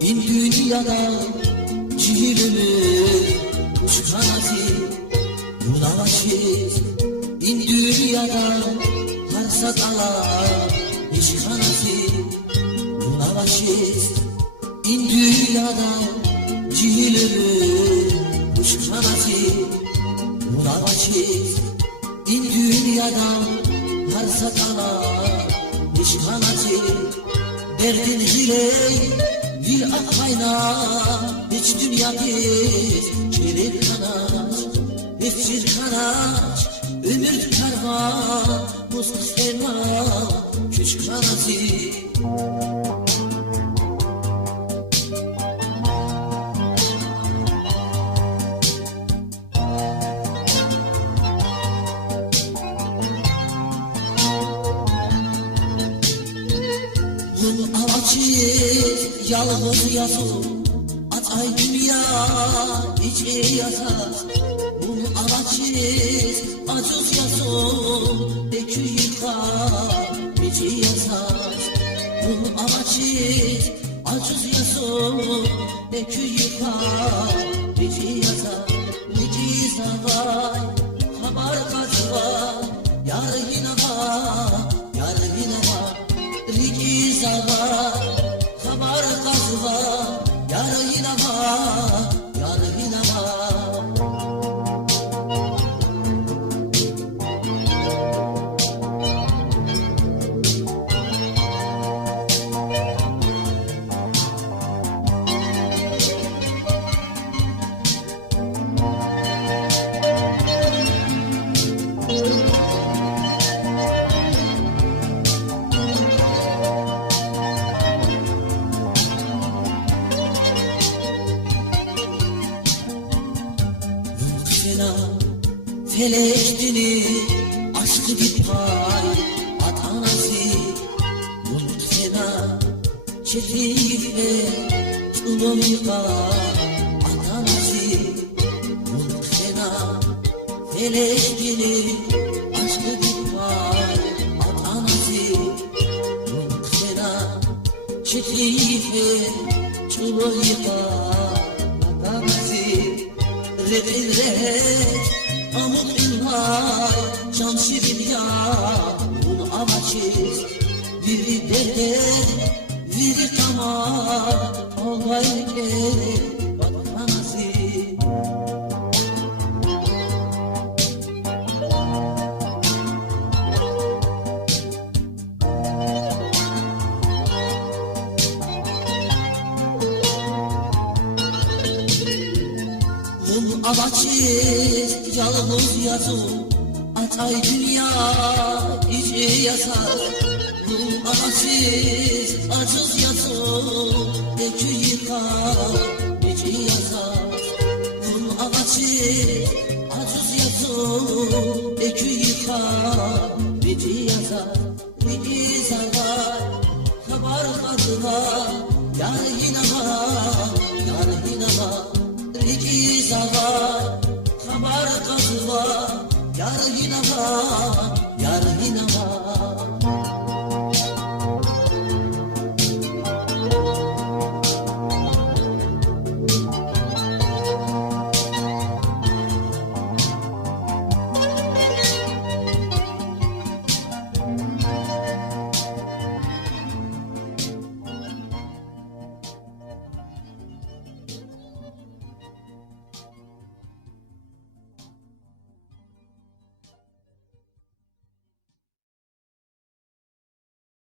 in dünyada ciğerimi kuş kanatı bulamaşız in dünyada harsa kalan iş kanatı bulamaşız in dünyada ciğerimi kuş kanatı bulamaşız in dünyada harsa kalan iş kanatı derdin hirey bir akmayna hiç dünya bir çelir kanaç hiç bir kanaç ömür karvan musluk elma küçük kanatı Avaçız yalnız yazım Atay dünya içi yazar Bunu avaçız acız yazım Ekü yıkar içi yazar Bunu avaçız acız yazım Ekü yıkar içi yazar Nici zavay haber kaçva Yar yine var yar yine var Riki zava, haber kazva, yar yine var, yar yine var. Felek dini aşkı bir pay atanası Bulut fena çetinlikle çulum yıkar atanası Bulut fena felek dini aşkı bir pay atanası Bulut fena çetinlikle çulum yıkar atanası Redin red Amuk ünvar, can şirin ya Bunu avaçız Biri derde, biri tamam Olay kere, batmanası Bunu avaçız yalnız yazım Atay dünya içi yazar Bunu avaçız acız yazım Ekü yıkar içi yazar Bunu avaçız acız yazım Ekü yıkar içi yazar Riki zavar haber kadıva Yar yine var yar yine var Riki zavar haber kadıva Yar yine var